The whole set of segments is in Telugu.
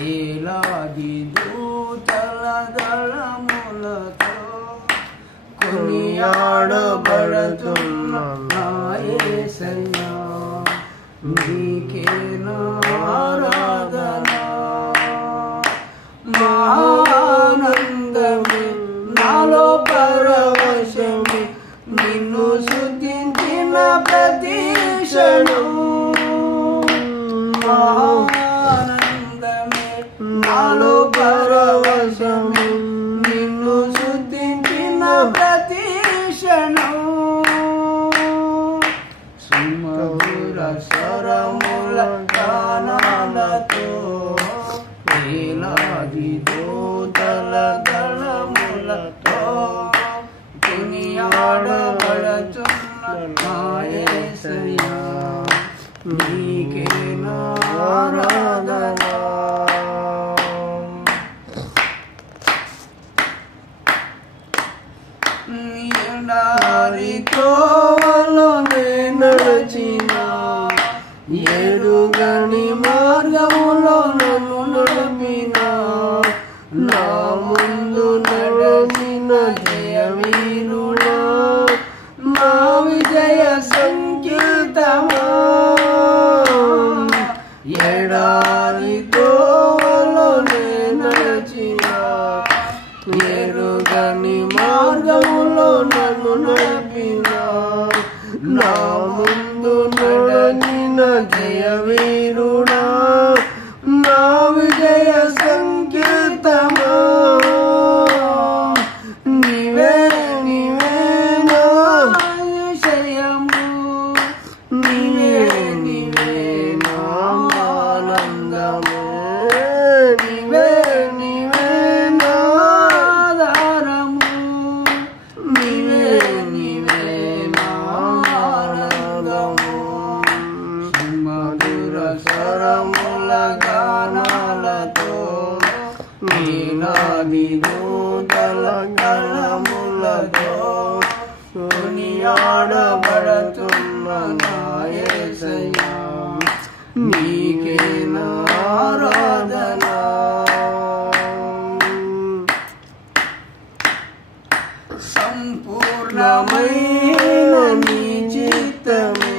వేలాది దూతల దళములతో కొనియాడబడుతున్న నా యేసయ్యా, నీకే నా ఆరాధన. ఆనందమే నాలో పరవశమే, నిన్ను స్తుతించిన ప్రతి క్షణం. ఆనందమే నాలో పరవశమే, నిన్ను స్తుతించిన ప్రతి క్షణం. సుమధుర స్వరముల గానాలతో వేలాది దూతల దళములతో కొనియాడబడుతున్న నా యేసయ్యా, నీకే నా ఆరాధన. ఎడారి తోవలోనే నడిచిన, ఎరుగని మార్గములో నన్ను నడిపిన, నా ముందు నడిచిన జయవీరుడా, నా విజయ సంకేతమా. ఎడారి తోవలోనే నడిచిన, ఎరుగని మార్గములో నన్ను నడిపిన, నా ముందు నడిచిన జయవీరుడా, నా విజయ సంకేతమా. నీవే నీవే నా ఆశ్రయము, నీవే నీవే నా ఆనందము, నీవే నీవే నా ఆధారము, నీవే నీవే నా ఆనందము. సుమధుర స్వరముల గానాలతో వేలాది దూతల దళములతో కొనియాడబడుతున్న నా యేసయ్యా, నీకే నా ఆరాధన. సంపూర్ణమైన నీ చిత్తమే,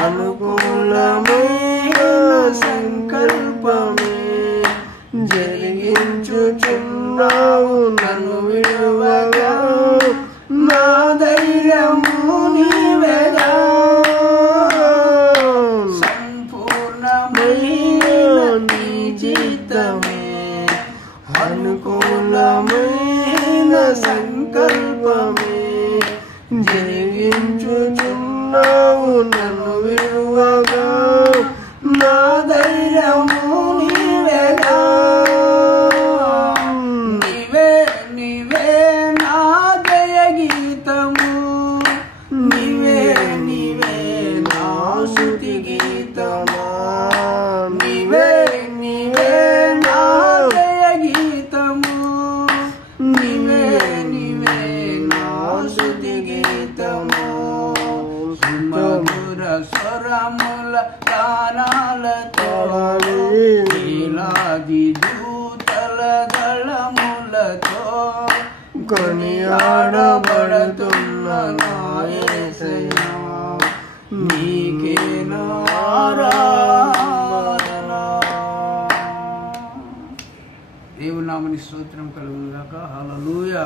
అనుకూలమైన సంకల్పమే జరిగించుచున్నావు నన్ను విడువగా, నా ధైర్యము నీవేగా. సంపూర్ణమైన నీ చిత్తమే, అనుకూలమైన సంకల్పమే జరిగించుచున్నావు నన్ను విడువగా, నా ధైర్యము నీవేగా. నీవే నీవే నా జయ గీతము, నీవే నీవే నా స్తుతి గీతమా. నీవే నీవే నా జయ గీతము, నీవే నీవే నా స్తుతి గీతము. సుమధుర స్వరముల గానాలతో వేలాది దూతల దళములతో కొనియాడబడుతున్న నా యేసయ్యా, నీకే నా ఆరాధన. దేవుని నామమునకు స్తోత్రం కలుగును గాక. హల్లెలూయా.